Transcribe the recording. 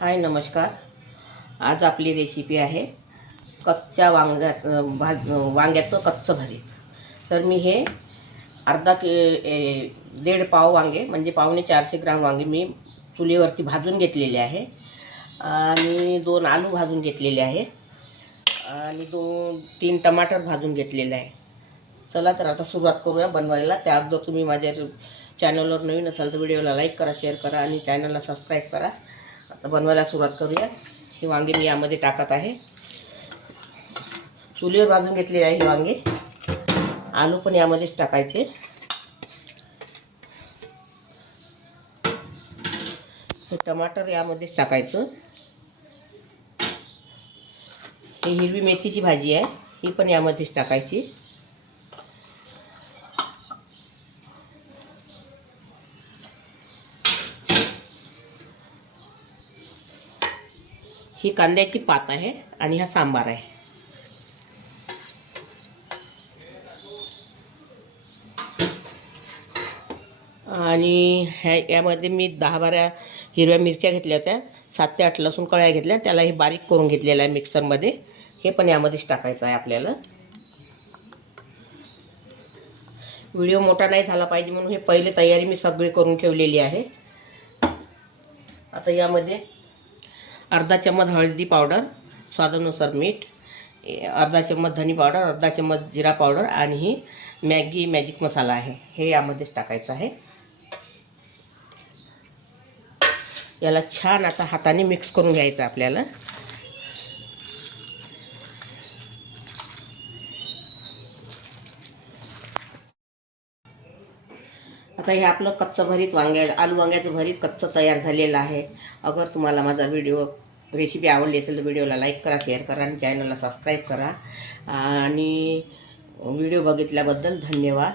हाय नमस्कार. आज आपली रेसिपी आहे कच्च्या वांग्या भाज वांग्याचं कच्चं भरीत. तर मी हे अर्धा कि ए, दीड पाव वांगे म्हणजे पावणे चारशे ग्राम वांगे मी चुलीवरती भाजून घेतलेले आहे. आणि दोन आलू भाजून घेतलेले आहे. आणि दोन तीन टमाटर भाजून घेतलेले आहे. चला तर आता सुरुवात करूया बनवायला. त्या अगोदर तुम्ही माझ्या चॅनलवर नवीन असाल तर व्हिडिओला लाईक करा शेअर करा आणि चॅनलला सबस्क्राईब करा. आता बनवायला सुरुवात करूया. ही वांगी मी यामध्ये टाकत आहे. चुलीवर भाजून घेतलेली आहे ही वांगी. आलू पण यामध्येच टाकायचे. हे टमाटर यामध्येच टाकायचं. ही हिरवी मेथीची भाजी आहे. ही पण यामध्येच टाकायची. ही कांद्याची पात आहे आणि हा सांबार आहे. आणि ह्या यामध्ये मी दहा बारा हिरव्या मिरच्या घेतल्या होत्या. सात ते आठ लसूण कळ्या घेतल्या. त्याला हे बारीक करून घेतलेलं आहे मिक्सरमध्ये. हे पण यामध्येच टाकायचं आहे आपल्याला. व्हिडिओ मोठा नाही झाला पाहिजे म्हणून हे पहिले तयारी मी सगळी करून ठेवलेली आहे. आता यामध्ये अर्धा चम्मच हळदी पावडर स्वादानुसार मीठ ए- अर्धा चम्मच धनी पावडर अर्धा चम्मच जिरा पावडर आणि ही मॅगी मॅजिक मसाला आहे. हे यामध्येच टाकायचं आहे. याला छान आता हाताने मिक्स करून घ्यायचं आपल्याला. आता हे आपलं कच्चं भरीत वांग्या आलू वांग्याचं भरीत कच्चं तयार झालेलं आहे. अगर तुम्हाला माझा व्हिडिओ रेसिपी आवडली असेल तर व्हिडिओला लाईक करा शेअर करा आणि चॅनलला सबस्क्राईब करा. आणि व्हिडिओ बघितल्याबद्दल धन्यवाद.